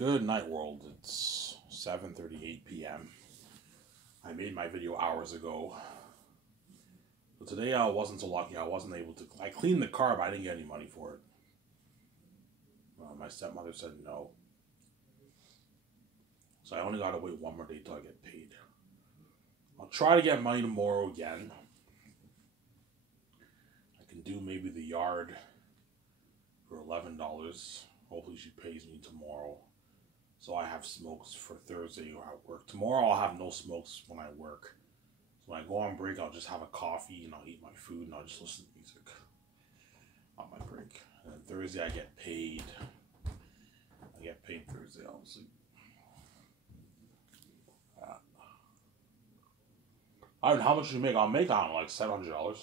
Good night, world. It's 7:38 p.m. I made my video hours ago. But today I wasn't so lucky. I wasn't able to... I cleaned the car, but I didn't get any money for it. My stepmother said no. So I only got to wait one more day till I get paid. I'll try to get money tomorrow again. I can do maybe the yard for $11. Hopefully she pays me tomorrow. So I have smokes for Thursday or at work. Tomorrow I'll have no smokes when I work. So when I go on break, I'll just have a coffee and I'll eat my food and I'll just listen to music on my break. And then Thursday I get paid. I get paid Thursday, obviously. I don't know how much you make. I'll make, I don't know, like $700.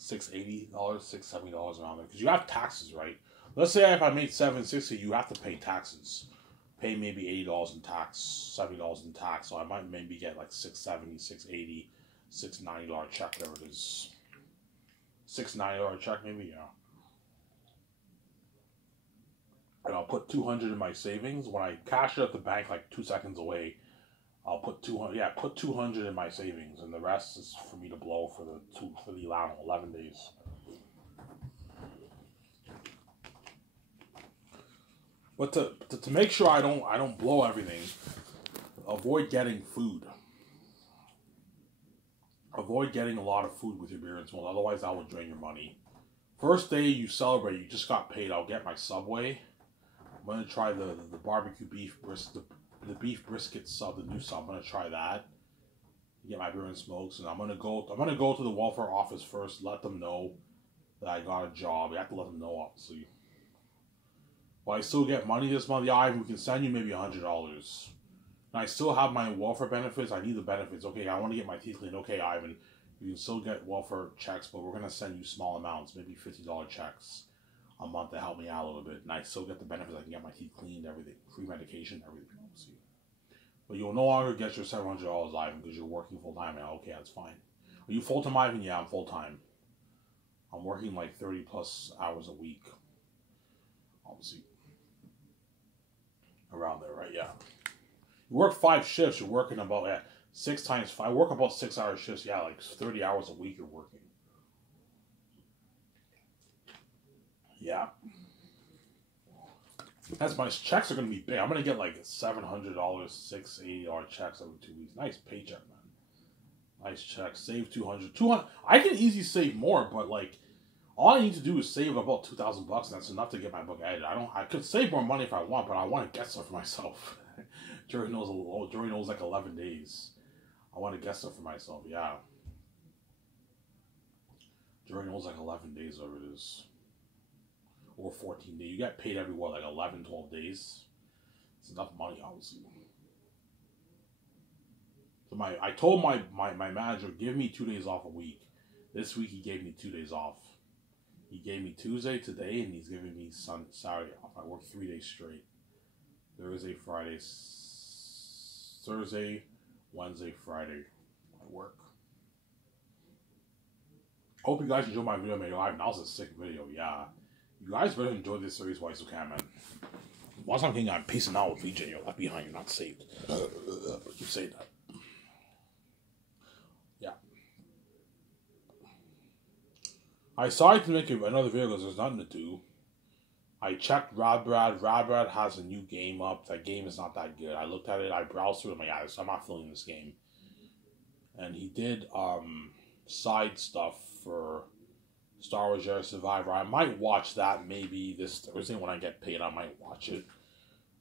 $680, $670 around there. Because you have taxes, right? Let's say if I made $760, you have to pay taxes. Pay maybe $80 in tax, $70 in tax. So I might maybe get like $670, $680, $690 check, whatever it is. $690 check maybe, yeah. And I'll put $200 in my savings. When I cash it at the bank like 2 seconds away, I'll put $200. Yeah, put $200 in my savings, and the rest is for me to blow for the 11 days. But to make sure I don't blow everything, avoid getting food. Avoid getting a lot of food with your beer and smoke. Otherwise, that will drain your money. First day you celebrate, you just got paid. I'll get my Subway. I'm gonna try the barbecue beef brisket, the beef brisket sub, the new sub. I'm gonna try that. Get my beer and smokes, and I'm gonna go to the welfare office first. Let them know that I got a job. You have to let them know, obviously. But I still get money this month. Yeah, Ivan, we can send you maybe $100. And I still have my welfare benefits. I need the benefits. Okay, I want to get my teeth cleaned. Okay, Ivan, you can still get welfare checks, but we're gonna send you small amounts, maybe $50 checks a month to help me out a little bit. And I still get the benefits. I can get my teeth cleaned, everything, free medication, everything. Obviously. But you'll no longer get your $700, Ivan, because you're working full time. And okay, that's fine. Are you full time, Ivan? Yeah, I'm full time. I'm working like 30 plus hours a week. Obviously. Around there, right? Yeah. You work 5 shifts. You're working about 6 times 5. I work about 6-hour shifts. Yeah, like 30 hours a week. You're working. Yeah. That's my checks are gonna be big. I'm gonna get like $700, $680 checks every 2 weeks. Nice paycheck, man. Nice check. Save $200. I can easily save more, but like. All I need to do is save about $2,000 and that's enough to get my book edited. I could save more money if I want, but I want to get stuff for myself. During those like 11 days. I want to get stuff for myself, yeah. During those like 11 days, whatever it is. Or 14 days. You get paid every what, like 11, 12 days? It's enough money, obviously. So I told my manager, give me 2 days off a week. This week he gave me 2 days off. He gave me Tuesday today, and he's giving me Saturday off. I work 3 days straight. Thursday, Friday, Thursday, Wednesday, Friday. I work. Hope you guys enjoyed my video, man. That was a sick video, yeah. You guys better enjoy this series while you can, man. Once I'm thinking I'm peacing out with VJ, you're left behind, you're not saved. You say that. Yeah. I decided to make another video because there's nothing to do. I checked Radbrad. Radbrad has a new game up. That game is not that good. I looked at it. I browsed through it. I'm like, I'm not feeling this game. And he did side stuff for Star Wars Jedi Survivor. I might watch that maybe this Thursday when I get paid. I might watch it.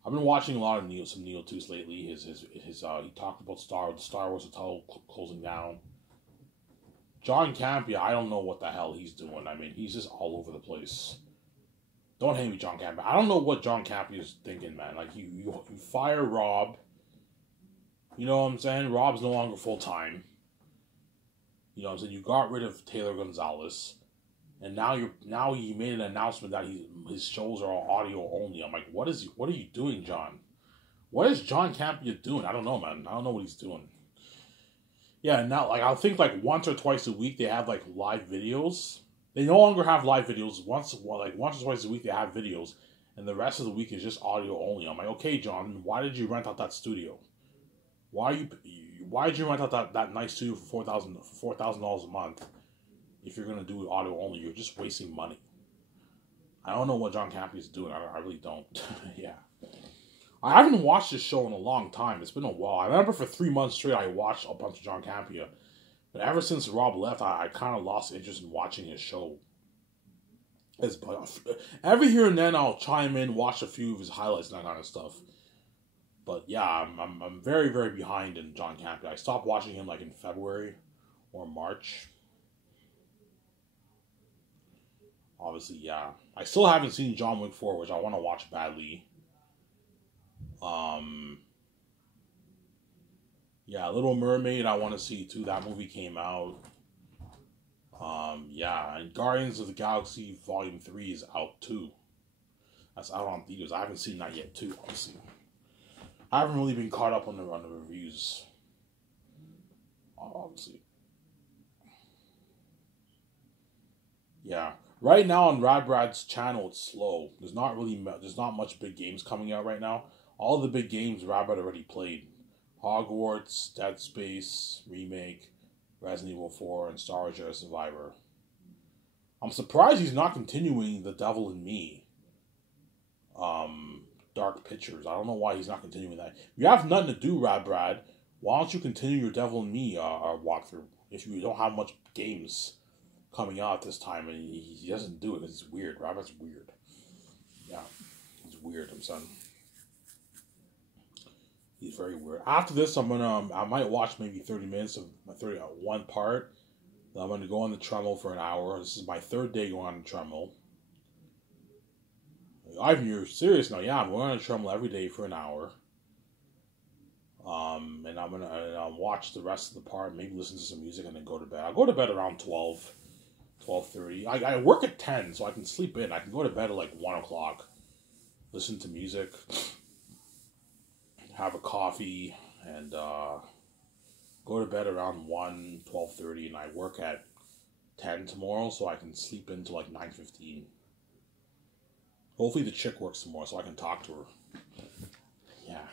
I've been watching a lot of some Neo 2s lately. He talked about Star Wars Hotel closing down. John Campea, I don't know what the hell he's doing. I mean, he's just all over the place. Don't hate me, John Campea. I don't know what John Campea is thinking, man. Like, you fire Rob. You know what I'm saying? Rob's no longer full-time. You know what I'm saying? You got rid of Taylor Gonzalez. And now you made an announcement that his shows are all audio only. I'm like, what are you doing, John? What is John Campea doing? I don't know, man. I don't know what he's doing. Yeah, now, like, I think, like, once or twice a week they have, like, live videos. They no longer have live videos. Once or twice a week they have videos. and the rest of the week is just audio only. I'm like, okay, John, why did you rent out that studio? Why did you rent out that nice studio for $4,000 a month if you're gonna do it audio only? You're just wasting money. I don't know what John Campea is doing. I really don't. Yeah. I haven't watched this show in a long time. It's been a while. I remember for 3 months straight I watched a bunch of John Campea. But ever since Rob left, I kind of lost interest in watching his show. Every here and then I'll chime in, watch a few of his highlights and that kind of stuff. But yeah, I'm very, very behind in John Campea. I stopped watching him like in February or March. Obviously, yeah. I still haven't seen John Wick 4, which I want to watch badly. Yeah, Little Mermaid I want to see too. That movie came out. Yeah, and Guardians of the Galaxy Volume 3 is out too. That's out on theaters. I haven't seen that yet too, honestly. I haven't really been caught up on the reviews. Obviously. Yeah. Right now on Radbrad's channel, it's slow. There's not much big games coming out right now. All the big games Radbrad already played. Hogwarts, Dead Space, Remake, Resident Evil 4, and Star Wars Jedi Survivor. I'm surprised he's not continuing The Devil in Me. Dark Pictures. I don't know why he's not continuing that. If you have nothing to do, Radbrad, why don't you continue your Devil in Me walkthrough? If you don't have much games coming out this time, and he doesn't do it because it's weird. Radbrad's weird. Yeah, he's weird, I'm saying. He's very weird. After this, I might watch maybe 30 minutes of one part. Then I'm gonna go on the treadmill for an hour. This is my 3rd day going on the treadmill. Ivan, you're serious now? Yeah, I'm going on the treadmill every day for an hour. And I'm gonna watch the rest of the part. Maybe listen to some music and then go to bed. I'll go to bed around 12:30. I work at 10, so I can sleep in. I can go to bed at like 1 o'clock. Listen to music. Have a coffee and go to bed around 12:30, and I work at 10 tomorrow, so I can sleep into like 9:15. Hopefully the chick works tomorrow so I can talk to her. Yeah.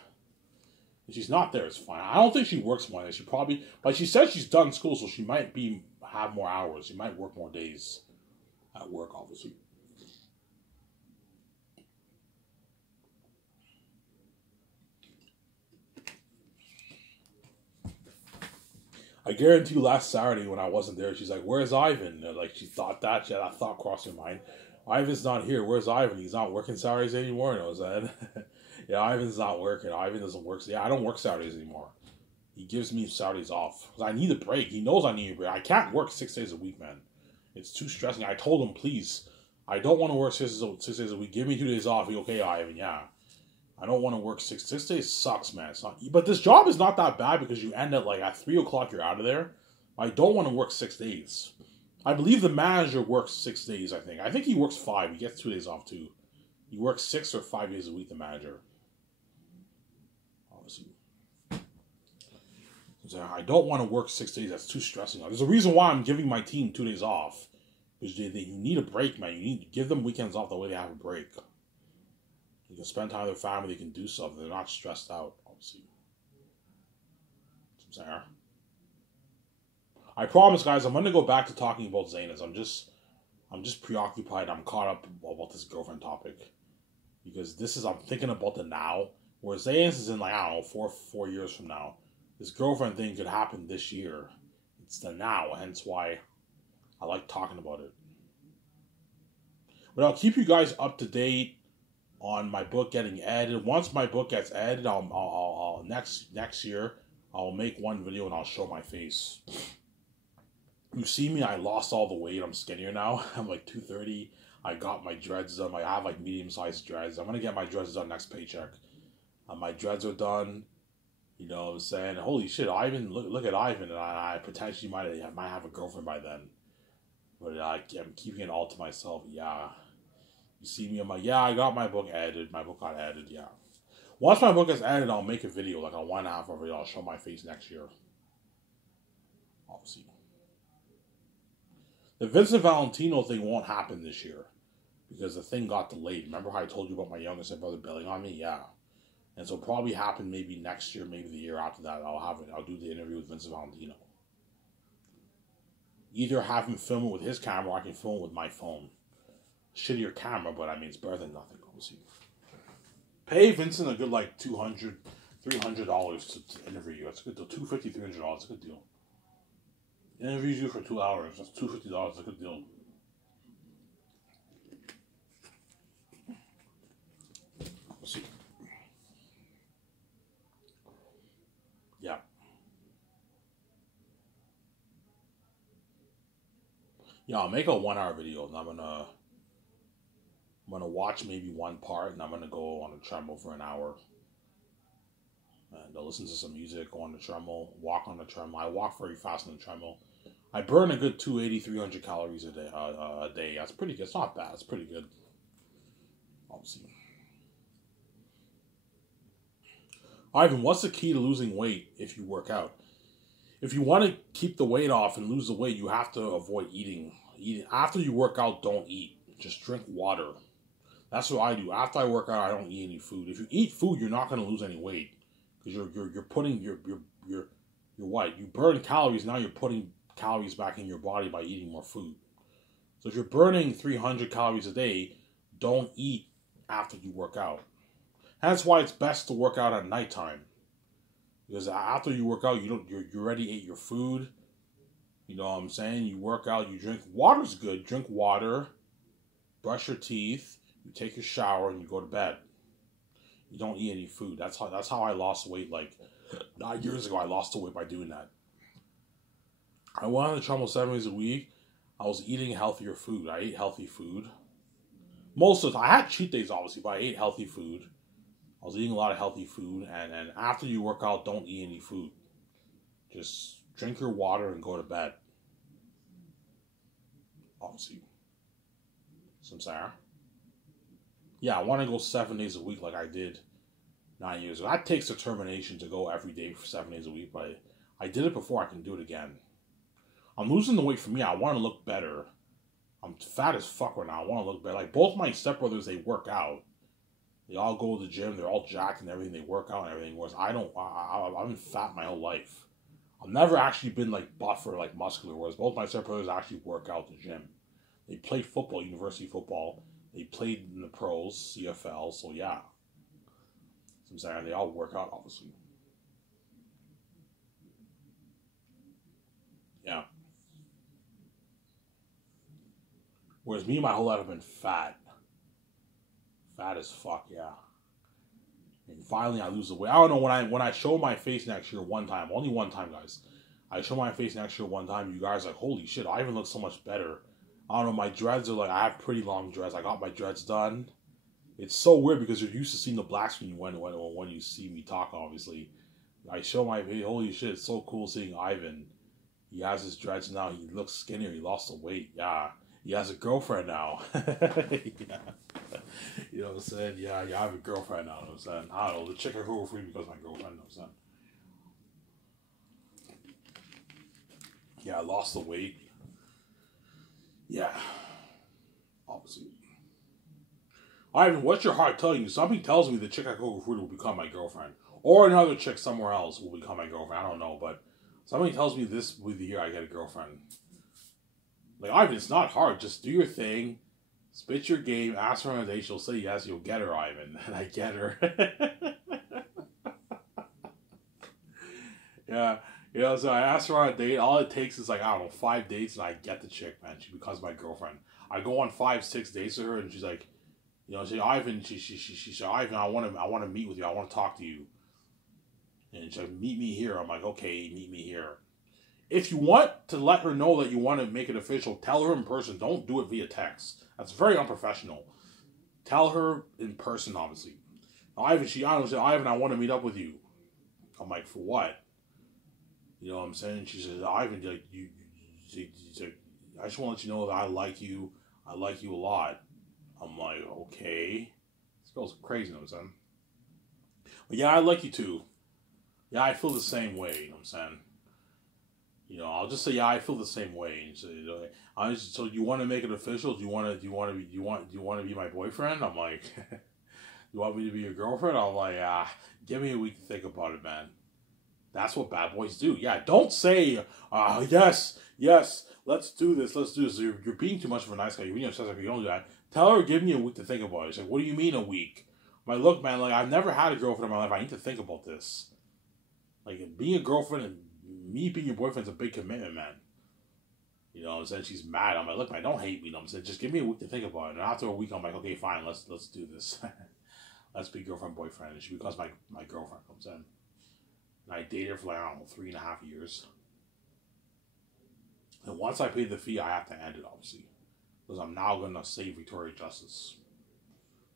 If she's not there, it's fine. I don't think she works Monday. But she said she's done school, so she might have more hours. She might work more days at work, obviously. I guarantee you last Saturday when I wasn't there, she's like, "Where's Ivan?" Like, she thought that. She had that thought cross her mind. Ivan's not here. Where's Ivan? He's not working Saturdays anymore. And I was like, yeah, Ivan's not working. Ivan doesn't work. Yeah, I don't work Saturdays anymore. He gives me Saturdays off. Because I need a break. He knows I need a break. I can't work 6 days a week, man. It's too stressing. I told him, please, I don't want to work 6 days a week. Give me 2 days off. Okay, Ivan, yeah. I don't want to work 6 days sucks, man. It's not, but this job is not that bad because you end at 3 o'clock, you're out of there. I don't want to work 6 days. I believe the manager works 6 days, I think. I think he works 5. He gets 2 days off, too. He works 6 or 5 days a week, the manager. Obviously. I don't want to work 6 days. That's too stressing. There's a reason why I'm giving my team 2 days off. Because you need a break, man. You need to give them weekends off the way they have a break. They can spend time with their family. They can do something. They're not stressed out, obviously. That's what I'm saying. I promise, guys, I'm going to go back to talking about Zaynaz. I'm just preoccupied. I'm caught up about this girlfriend topic. Because I'm thinking about the now. Where Zaynaz is in, I don't know, 4 years from now. This girlfriend thing could happen this year. It's the now, hence why I like talking about it. But I'll keep you guys up to date on my book getting edited. Once my book gets edited, I'll next year I'll make one video and I'll show my face. You see me, I lost all the weight. I'm skinnier now. I'm like 230. I got my dreads done. I have like medium-sized dreads. I'm gonna get my dreads done next paycheck. My dreads are done. You know what I'm saying? Holy shit, Ivan! Look at Ivan, and I potentially might have a girlfriend by then. But I'm keeping it all to myself. Yeah. You see me, I'm like, yeah, I got my book edited. My book got edited, yeah. Once my book is edited, I'll make a video, like a 1.5 hour video. I'll show my face next year. Obviously. The Vincent Valentino thing won't happen this year. because the thing got delayed. Remember how I told you about my youngest brother bailing on me? Yeah. And so probably happen maybe next year, maybe the year after that. I'll do the interview with Vincent Valentino. Either have him film it with his camera, or I can film it with my phone. Shittier camera, but I mean it's better than nothing. Obviously, pay Vincent a good like $200, $300 to interview you. That's a good deal. $250, $300. That's a good deal. Interviews you for 2 hours. That's $250. That's a good deal. Let's see. Yeah. Yeah, I'll make a 1 hour video, and I'm gonna watch maybe one part, and I'm gonna go on a treadmill for an hour, and I'll listen to some music, go on the treadmill, walk on the treadmill. I walk very fast on the treadmill. I burn a good 280, 300 calories a day. That's pretty good. It's not bad. It's pretty good. Obviously. Ivan, what's the key to losing weight if you work out? If you want to keep the weight off and lose the weight, you have to avoid eating. After you work out, don't eat. Just drink water. That's what I do. After I work out, I don't eat any food. If you eat food, you're not going to lose any weight because you're putting your what? You burn calories. Now you're putting calories back in your body by eating more food. So if you're burning 300 calories a day, don't eat after you work out. That's why it's best to work out at nighttime. Because after you work out, you already ate your food. You know what I'm saying? You work out, you drink. Water's good. Drink water. Brush your teeth. You take a shower and you go to bed. You don't eat any food. That's how I lost weight. Like 9 years ago, I lost the weight by doing that. I went on the treadmill 7 days a week. I was eating healthier food. I ate healthy food. Most of the time, I had cheat days obviously, but I ate healthy food. I was eating a lot of healthy food, and after you work out, don't eat any food. Just drink your water and go to bed. Obviously. Some Sarah. Yeah, I want to go 7 days a week like I did 9 years ago. That takes determination to go every day for 7 days a week, but I did it before. I can do it again. I'm losing the weight for me. I want to look better. I'm fat as fuck right now. I want to look better. Like both my stepbrothers, they work out. They all go to the gym. They're all jacked and everything. They work out and everything. Whereas I don't. I've been fat my whole life. I've never actually been like buff or like muscular. Whereas both my stepbrothers actually work out at the gym. They played football, university football. They played in the pros, CFL. So yeah, so I'm saying they all work out obviously. Yeah. Whereas me, my whole life, I've been fat. Fat as fuck, yeah. And finally, I lose the weight. I don't know, when I show my face next year one time, only one time, guys. I show my face next year one time, you guys are like, holy shit, I even look so much better. I don't know, my dreads are like, I have pretty long dreads. I got my dreads done. It's so weird because you're used to seeing the black screen when you see me talk, obviously. I show my face, holy shit, it's so cool seeing Ivan. He has his dreads now. He looks skinnier. He lost the weight. Yeah. He has a girlfriend now. Yeah. You know what I'm saying? Yeah, I have a girlfriend now. You know what I'm saying? I don't know. The chick I go free because of my girlfriend. You know what I'm saying? Yeah, I lost the weight. Yeah. Obviously. Ivan, what's your heart telling you? Something tells me the chick I go free will become my girlfriend. Or another chick somewhere else will become my girlfriend. I don't know, but something tells me this with the year I get a girlfriend. Like, Ivan, it's not hard. Just do your thing. Spit your game. Ask her on a date. She'll say yes. You'll get her, Ivan. And I get her. Yeah. You know, so I asked her on a date. All it takes is, like, I don't know, 5 dates, and I get the chick, man. She becomes my girlfriend. I go on 5, 6 dates with her, and she's like, you know, Ivan, she said, Ivan, I want to meet with you. I want to talk to you. And she's like, meet me here. I'm like, okay, meet me here. If you want to let her know that you want to make it official, tell her in person. Don't do it via text. That's very unprofessional. Tell her in person, obviously. Ivan, Ivan, I want to meet up with you. I'm like, for what? You know what I'm saying? She says, Ivan, like, I just want to let you know that I like you. I like you a lot. I'm like, okay. This girl's crazy, you know what I'm saying? But yeah, I like you too. Yeah, I feel the same way, you know what I'm saying? I'll just say, yeah, I feel the same way. And so, so you want to make it official? Do you want to be my boyfriend? I'm like, you want me to be your girlfriend? I'm like, give me a week to think about it, man. That's what bad boys do. Yeah, don't say, yes, let's do this. You're being too much of a nice guy. You're being obsessive. You don't do that. Tell her, give me a week to think about it. She's like, what do you mean a week? I'm like, look, man, like, I've never had a girlfriend in my life. I need to think about this. Like, being a girlfriend and me being your boyfriend's a big commitment, man. And then she's mad. I'm like, look, man, don't hate me. I'm saying, just give me a week to think about it. And after a week, I'm like, okay, fine, let's do this. Let's be girlfriend, boyfriend. And she becomes my girlfriend comes in. And I dated her for like, I don't know, 3.5 years. And once I pay the fee, I have to end it, obviously. Because I'm now going to save Victoria Justice,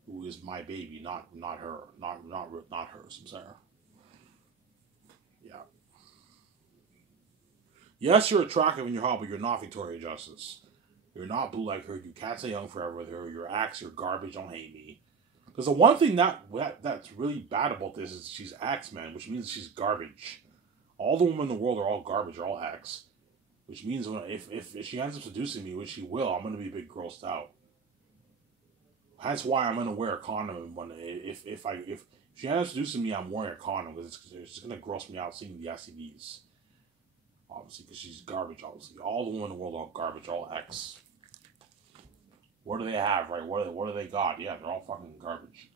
who is my baby, not her. Not her, Sarah. Yeah. Yes, you're attractive in your home, but you're not Victoria Justice. You're not blue like her. You can't stay young forever with her. Your ex, you're garbage. Don't hate me. Because the one thing that's really bad about this is she's ex, man, which means she's garbage. All the women in the world are all garbage. They're all ex. Which means if she ends up seducing me, which she will, I'm going to be a bit grossed out. That's why I'm going to wear a condom. If she ends up seducing me, I'm wearing a condom because it's going to gross me out seeing the STDs. Obviously, because she's garbage, obviously. All the women in the world are garbage, all ex. What do they have, right? What do they got? Yeah, they're all fucking garbage.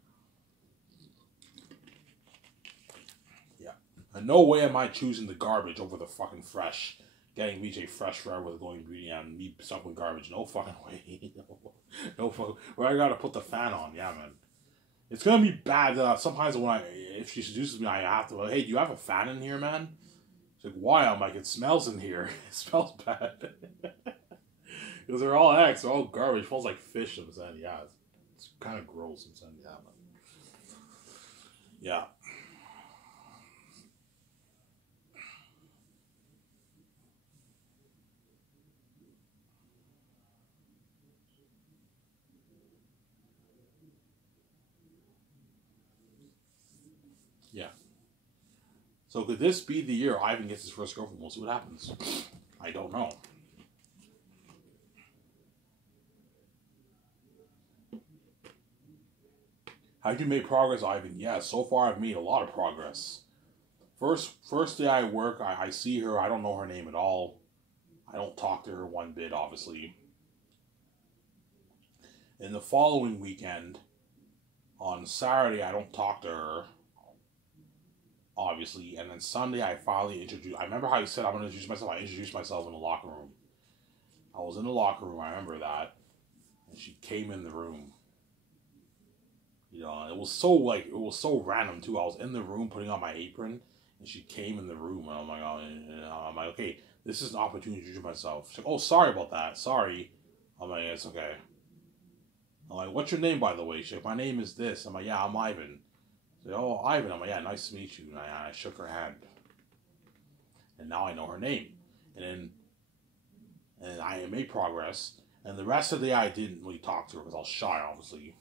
Yeah. And no way am I choosing the garbage over the fucking fresh. Getting BJ fresh forever with Glowing Beauty and me stuck with garbage. No fucking way. No fucking. Where I gotta put the fan on. Yeah, man. It's gonna be bad. Sometimes if she seduces me, I have to. Hey, do you have a fan in here, man? She's like, why? I'm like, it smells in here. It smells bad. Because they're all ex. They're all garbage. It smells like fish. Yeah, it's kind of gross. Yeah, man. Yeah. Yeah. So could this be the year Ivan gets his first girlfriend? We'll see what happens. I don't know. Have you made progress, Ivan? Yeah, so far I've made a lot of progress. First day I work, I see her. I don't know her name at all. I don't talk to her one bit, obviously. And the following weekend, on Saturday, I don't talk to her, obviously. And then Sunday, I finally introduced. I remember how you said I'm going to introduce myself. I introduced myself in the locker room. I was in the locker room. I remember that. And she came in the room. It was so random too. I was in the room putting on my apron, and she came in the room, and I'm like, okay, this is an opportunity to introduce myself. She's like, oh, sorry about that. Sorry. I'm like, it's okay. I'm like, what's your name, by the way? She's like, my name is this. I'm like, yeah, I'm Ivan. She's like, oh, Ivan. I'm like, yeah, nice to meet you. And I shook her hand, and now I know her name. And I made progress. And the rest of the day, I didn't really talk to her because I was shy, obviously.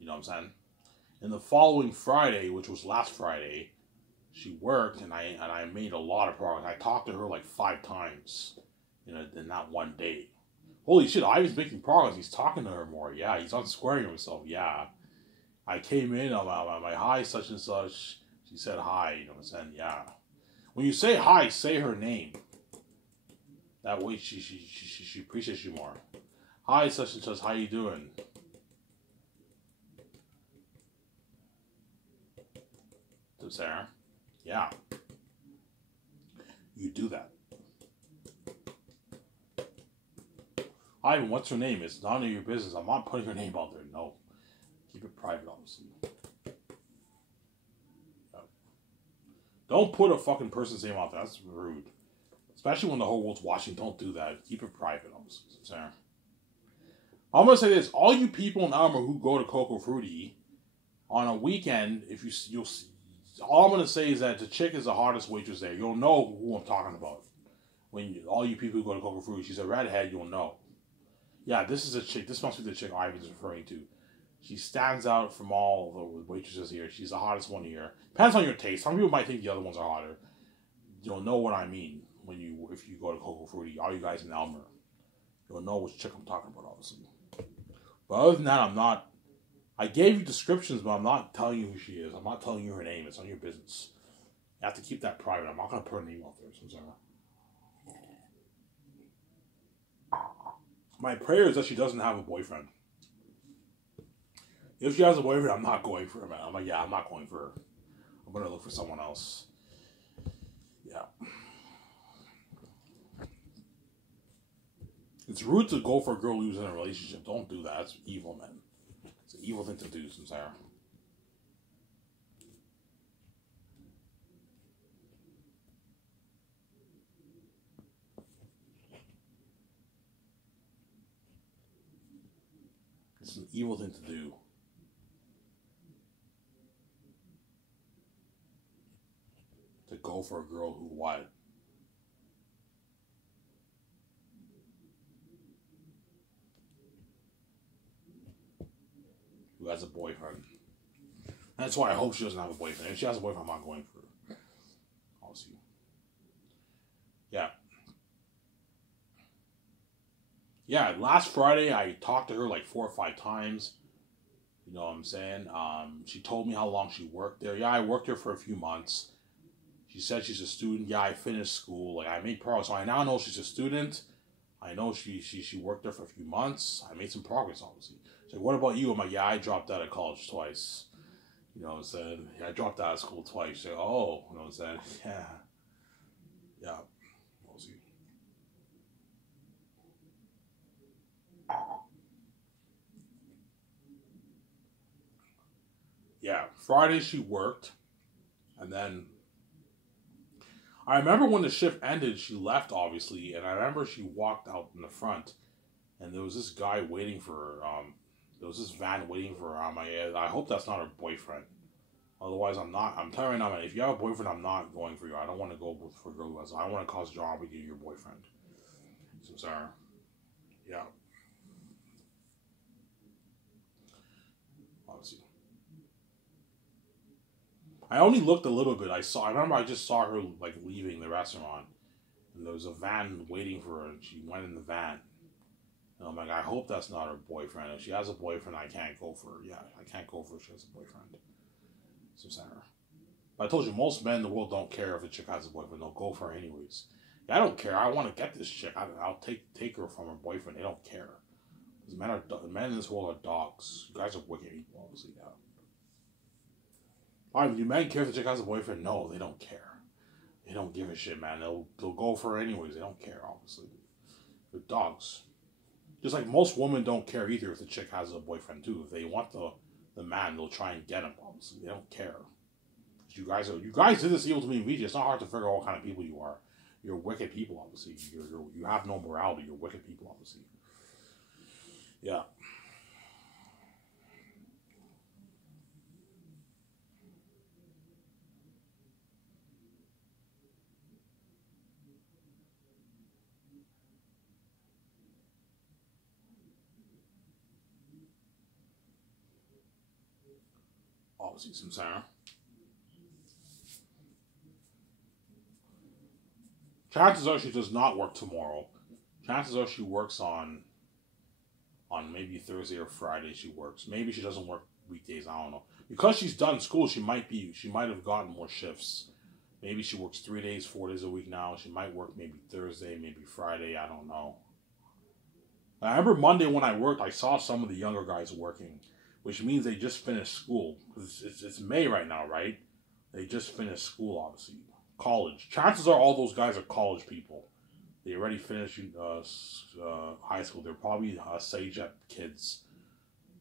You know what I'm saying? And the following Friday, which was last Friday, she worked, and I made a lot of progress. I talked to her like 5 times in that one day. Holy shit, Ivan's making progress. He's talking to her more. Yeah, he's unsquaring himself. Yeah. I came in, I'm like, hi, such and such. She said hi, you know what I'm saying? Yeah. When you say hi, say her name. That way she appreciates you more. Hi, such and such, how you doing? To Sarah. Yeah. You do that. Ivan, what's her name? It's none of your business. I'm not putting her name out there. No. Keep it private, obviously. No. Don't put a fucking person's name out there. That's rude. Especially when the whole world's watching. Don't do that. Keep it private, obviously. Sarah. I'm going to say this. All you people in Elmer who go to Coco Frutti on a weekend, you'll see, all I'm going to say is that the chick is the hottest waitress there. You'll know who I'm talking about. All you people who go to Coco Frutti, she's a redhead, you'll know. Yeah, this is a chick. This must be the chick Ivan's referring to. She stands out from all the waitresses here. She's the hottest one here. Depends on your taste. Some people might think the other ones are hotter. You'll know what I mean if you go to Coco Fruity. All you guys in Elmer, you'll know which chick I'm talking about, obviously. But other than that, I'm not. I gave you descriptions, but I'm not telling you who she is. I'm not telling you her name. It's none of your business. You have to keep that private. I'm not gonna put her name out there. So I'm sorry. My prayer is that she doesn't have a boyfriend. If she has a boyfriend, I'm not going for her, man. I'm like, yeah, I'm not going for her. I'm gonna look for someone else. Yeah. It's rude to go for a girl who's in a relationship. Don't do that. It's evil, man. It's an evil thing to do, Samsara. It's an evil thing to do. To go for a girl who what? Who has a boyfriend. That's why I hope she doesn't have a boyfriend. If she has a boyfriend, I'm not going for her. I'll see. Yeah. Yeah, last Friday I talked to her like 4 or 5 times. You know what I'm saying? She told me how long she worked there. Yeah, I worked there for a few months. She said she's a student. Yeah, I finished school. Like, I made progress. So I now know she's a student. I know she worked there for a few months. I made some progress, obviously. She's like, what about you? I'm like, yeah, I dropped out of college twice. You know what I'm saying? Yeah, I dropped out of school twice. She's like, oh, you know what I'm saying? Yeah. Yeah. We'll see. Yeah, Friday she worked. And then I remember when the shift ended, she left, obviously. And I remember she walked out in the front. And there was this guy waiting for her. There was this van waiting for her. I'm like, yeah, I hope that's not her boyfriend. Otherwise, I'm not. I'm telling you right now, man, if you have a boyfriend, I'm not going for you. I don't want to go for a girl who has. I don't want to cause drama with you, your boyfriend. So sorry. Yeah. Obviously. I only looked a little bit. I remember I just saw her like leaving the restaurant. And there was a van waiting for her, and she went in the van. And I'm like, I hope that's not her boyfriend. If she has a boyfriend, I can't go for her. Yeah, I can't go for her if she has a boyfriend. So Sarah. But I told you, most men in the world don't care if a chick has a boyfriend. They'll go for her anyways. Yeah, I don't care. I want to get this chick. I'll take her from her boyfriend. They don't care. Because men in this world are dogs. You guys are wicked people, obviously. Yeah. Alright, do men care if the chick has a boyfriend? No, they don't care. They don't give a shit, man. They'll go for her anyways. They don't care, obviously. They're dogs. Just like most women don't care either if the chick has a boyfriend too. If they want the man, they'll try and get him, obviously. They don't care. You guys did this evil to me in VJ. It's not hard to figure out what kind of people you are. You're wicked people, obviously. You have no morality. You're wicked people, obviously. Yeah. Obviously, some Sarah. Chances are she does not work tomorrow. Chances are she works on maybe Thursday or Friday. She works. Maybe she doesn't work weekdays. I don't know. Because she's done school, she might have gotten more shifts. Maybe she works 3 days, 4 days a week now. She might work maybe Thursday, maybe Friday. I don't know. I remember Monday when I worked, I saw some of the younger guys working, which means they just finished school. It's May right now, right? They just finished school, obviously. College. Chances are all those guys are college people. They already finished high school. They're probably SageEp kids.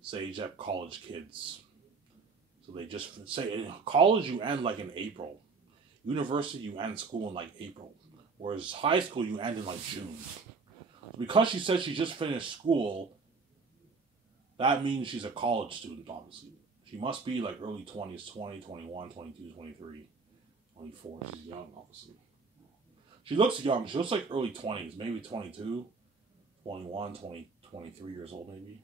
SageEp college kids. So they just say in college you end like in April. University you end school in like April. Whereas high school you end in like June. Because she said she just finished school, that means she's a college student, obviously. She must be like early 20s, 20, 21, 22, 23, 24. She's young, obviously. She looks young. She looks like early 20s, maybe 22, 21, 20, 23 years old, maybe.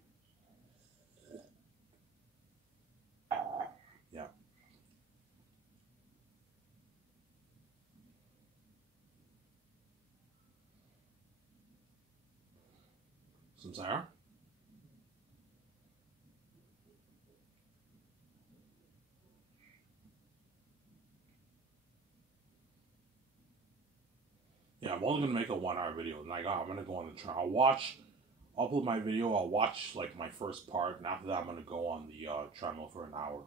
Yeah. Some Sarah? Yeah, I'm only gonna make a 1 hour video, and I'm gonna go on the channel. Upload my video. I'll watch like my first part, and after that, I'm gonna go on the treadmill for an hour.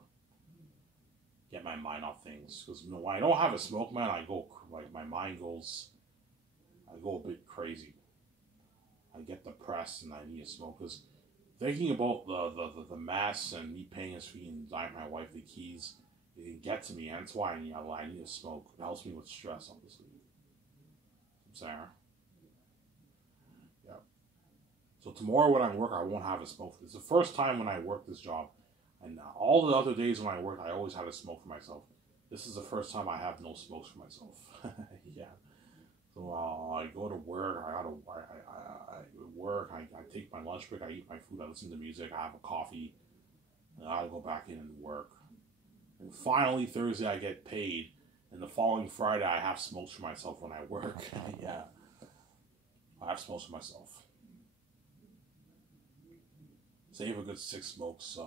Get my mind off things, because when I don't have a smoke, man, I go like my mind goes. I go a bit crazy. I get depressed, and I need a smoke because thinking about the mess and me paying his fee and buying my wife the keys, it gets to me, and that's why I need a smoke. It helps me with stress, obviously. Sarah. Yeah. So tomorrow when I work, I won't have a smoke. It's the first time when I work this job, and all the other days when I work, I always had a smoke for myself. This is the first time I have no smokes for myself. Yeah. So I go to work. I work. I take my lunch break. I eat my food. I listen to music. I have a coffee. And I go back in and work. And finally Thursday I get paid. And the following Friday, I have smokes for myself when I work. Yeah. I have smokes for myself. Save a good 6 smokes.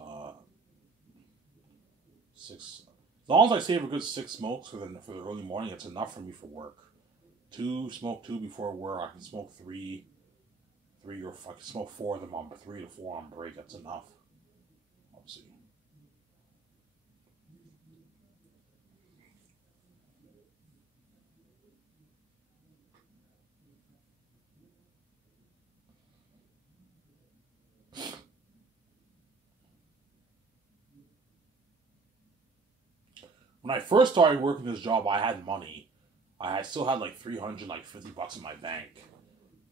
6. As long as I save a good 6 smokes for the early morning, it's enough for me for work. 2 before work. I can smoke 3 or I can smoke 4 of them on 3 to 4 on break. That's enough. Let's see. When I first started working this job, I had money. I still had like $350 in my bank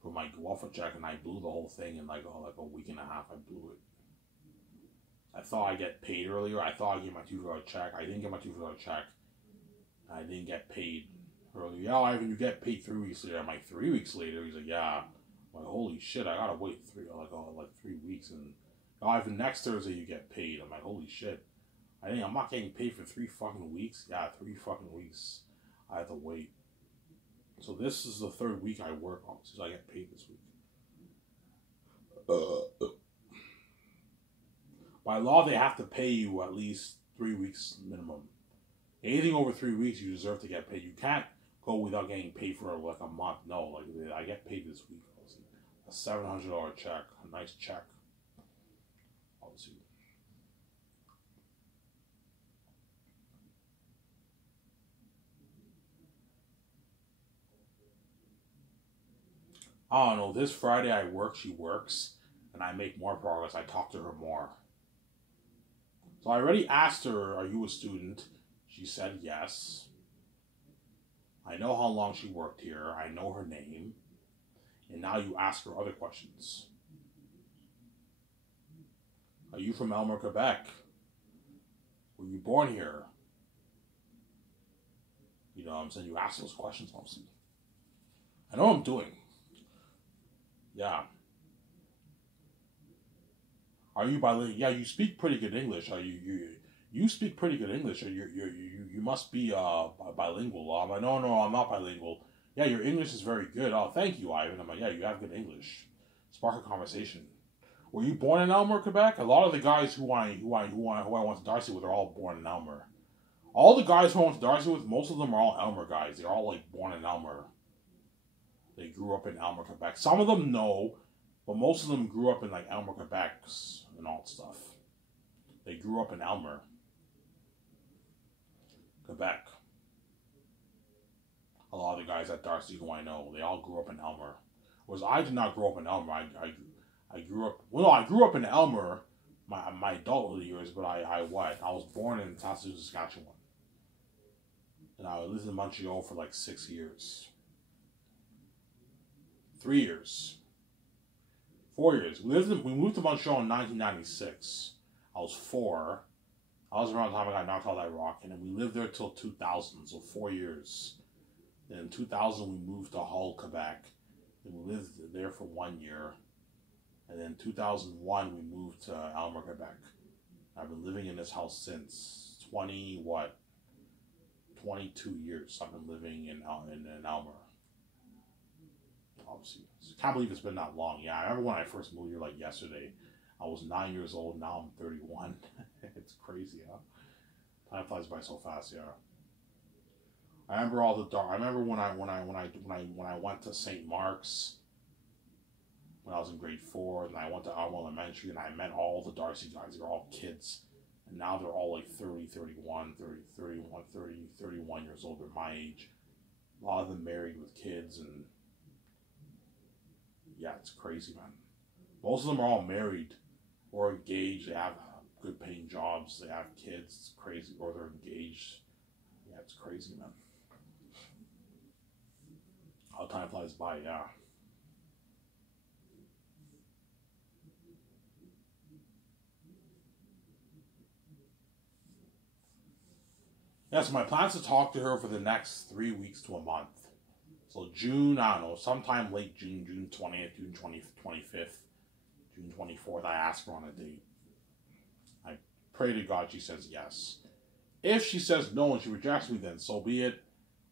for my welfare check, and I blew the whole thing in like a week and a half. I blew it. I thought I'd get paid earlier. I thought I'd get my $2 check. I didn't get my $2 check. I didn't get paid earlier. Yeah, Ivan, you get paid 3 weeks later. I'm like, 3 weeks later? He's like, yeah. I'm like, holy shit, I gotta wait 3 weeks. And Ivan, next Thursday you get paid. I'm like, holy shit. I'm not getting paid for 3 fucking weeks. Yeah, 3 fucking weeks. I have to wait. So this is the 3rd week I work on since I get paid this week. By law, they have to pay you at least 3 weeks minimum. Anything over 3 weeks, you deserve to get paid. You can't go without getting paid for like a month. No, like I get paid this week. A $700 check, a nice check. Obviously. I don't know. This Friday I work, she works, and I make more progress. I talk to her more. So I already asked her, are you a student? She said yes. I know how long she worked here. I know her name. And now you ask her other questions. Are you from Elmer, Quebec? Were you born here? You know what I'm saying? You ask those questions, obviously. I know what I'm doing. Yeah. Are you bilingual? Yeah, you speak pretty good English. You speak pretty good English. You must be bilingual. I'm like, no, I'm not bilingual. Yeah, your English is very good. Oh, thank you, Ivan. I'm like, yeah, you have good English. Spark a conversation. Were you born in Elmer, Quebec? A lot of the guys who I went to Darcy with are all born in Elmer. All the guys who I went to Darcy with, most of them are all Elmer guys. They're all like born in Elmer. They grew up in Elmer, Quebec. Some of them no, but most of them grew up in like Elmer, Quebec and all that stuff. They grew up in Elmer, Quebec. A lot of the guys at Darcy who I know, they all grew up in Elmer. Whereas I did not grow up in Elmer. I grew up. Well, no, I grew up in Elmer, my adulthood years. But I was born in Saskatoon, Saskatchewan, and I lived in Montreal for like 6 years. 3 years. 4 years. We moved to Montreal in 1996. I was 4. I was around the time I got knocked out of that rock, and then we lived there till 2000, so 4 years. Then in 2000 we moved to Hull, Quebec. And we lived there for 1 year. And then 2001 we moved to Elmer, Quebec. I've been living in this house since 22 years. I've been living in Elmer. obviously. I can't believe it's been that long. Yeah, I remember when I first moved here, like yesterday. I was 9 years old. Now I'm 31. It's crazy, huh? Time flies by so fast. Yeah. I remember all the dark. I remember when I went to St. Mark's when I was in grade 4, and I went to Alma Elementary, and I met all the Darcy guys. They were all kids, and now they're all like 30, 31, 30, 31, 30, 31 years old. They're my age. A lot of them married with kids, and yeah, it's crazy, man. Most of them are all married or engaged. They have good paying jobs. They have kids. It's crazy. Or they're engaged. Yeah, it's crazy, man. How time flies by, yeah. Yeah, so my plan's to talk to her for the next 3 weeks to a month. So June, I don't know, sometime late June, June 20th, June 25th, June 24th, I ask her on a date. I pray to God she says yes. If she says no and she rejects me, then so be it.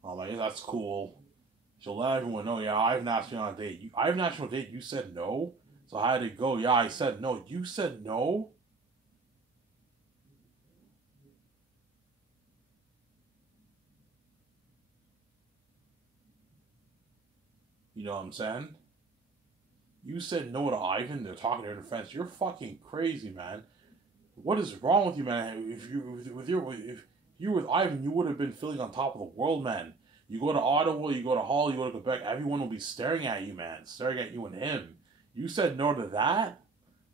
I'm like, yeah, that's cool. She'll let everyone know, yeah, I haven't asked you on a date. I haven't asked you on a date, you said no? So how did it go? Yeah, I said no. You said no? You know what I'm saying? You said no to Ivan. They're talking to her defense. You're fucking crazy, man. What is wrong with you, man? If you were with Ivan, you would have been feeling on top of the world, man. You go to Ottawa, you go to Hull, you go to Quebec. Everyone will be staring at you, man. Staring at you and him. You said no to that?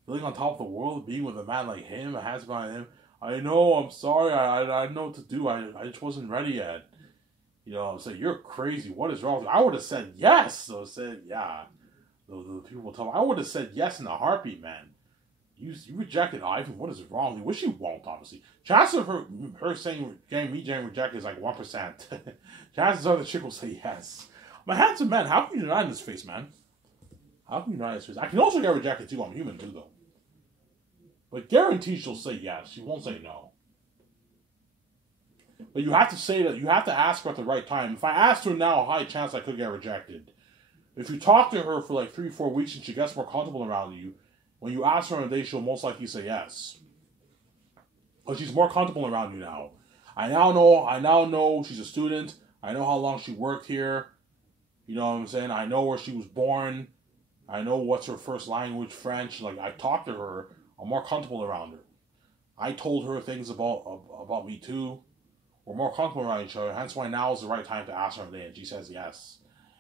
Feeling on top of the world, being with a man like him, a handsome man like him. I know. I'm sorry. I know what to do. I just wasn't ready yet. You know what I'm saying? You're crazy. What is wrong with you? I would have said yes. So I said, yeah. The people will tell me, I would have said yes in a heartbeat, man. You rejected Ivan. What is wrong with you? Which she won't, obviously. Chances of her saying, getting rejected is like 1%. Chances are the chick will say yes. My handsome man, how can you deny this face, man? How can you deny this face? I can also get rejected too. I'm human too, though. But guaranteed she'll say yes. She won't say no. But you have to say that, you have to ask her at the right time. If I asked her now, a high chance I could get rejected. If you talk to her for like 3-4 weeks and she gets more comfortable around you, when you ask her on a date, she'll most likely say yes. But she's more comfortable around you now. I now know she's a student. I know how long she worked here. You know what I'm saying? I know where she was born. I know what's her first language, French. Like, I talked to her. I'm more comfortable around her. I told her things about me too. We're more comfortable around each other. Hence why now is the right time to ask her on a date. And she says yes.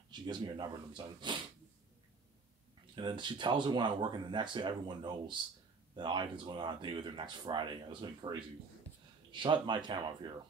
She gives me her number. And then she tells her when I work, and the next day everyone knows that Ivan's going on a date with her next Friday. That's going to be crazy. Shut my camera off here.